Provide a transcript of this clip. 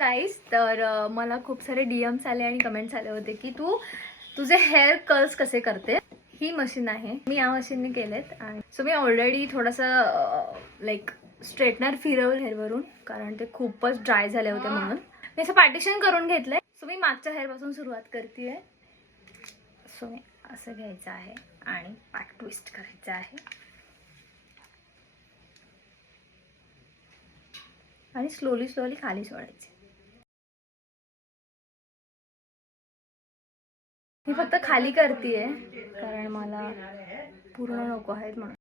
Guys, तर मला खूप सारे DMs आले आणि कमेंट्स आले होते की तू तुझे हेअर कर्ल्स कसे करते. ही मशीन आहे, मी या मशीनने केलेत. आणि सो मी ऑलरेडी थोडंसं लाईक स्ट्रेटनर फिरवलं हेअरवरून, कारण ते खूपच ड्राय झाले होते म्हणून मी असं पार्टिशन करून घेतलंय. सो मी मागच्या हेअरपासून सुरुवात करते. सो मी असं घ्यायचं आहे आणि बॅक ट्विस्ट करायचं आहे आणि स्लोली खाली सोडायचे. मी फक्त खाली करतेय कारण मला पूर्ण नको आहेत म्हणून.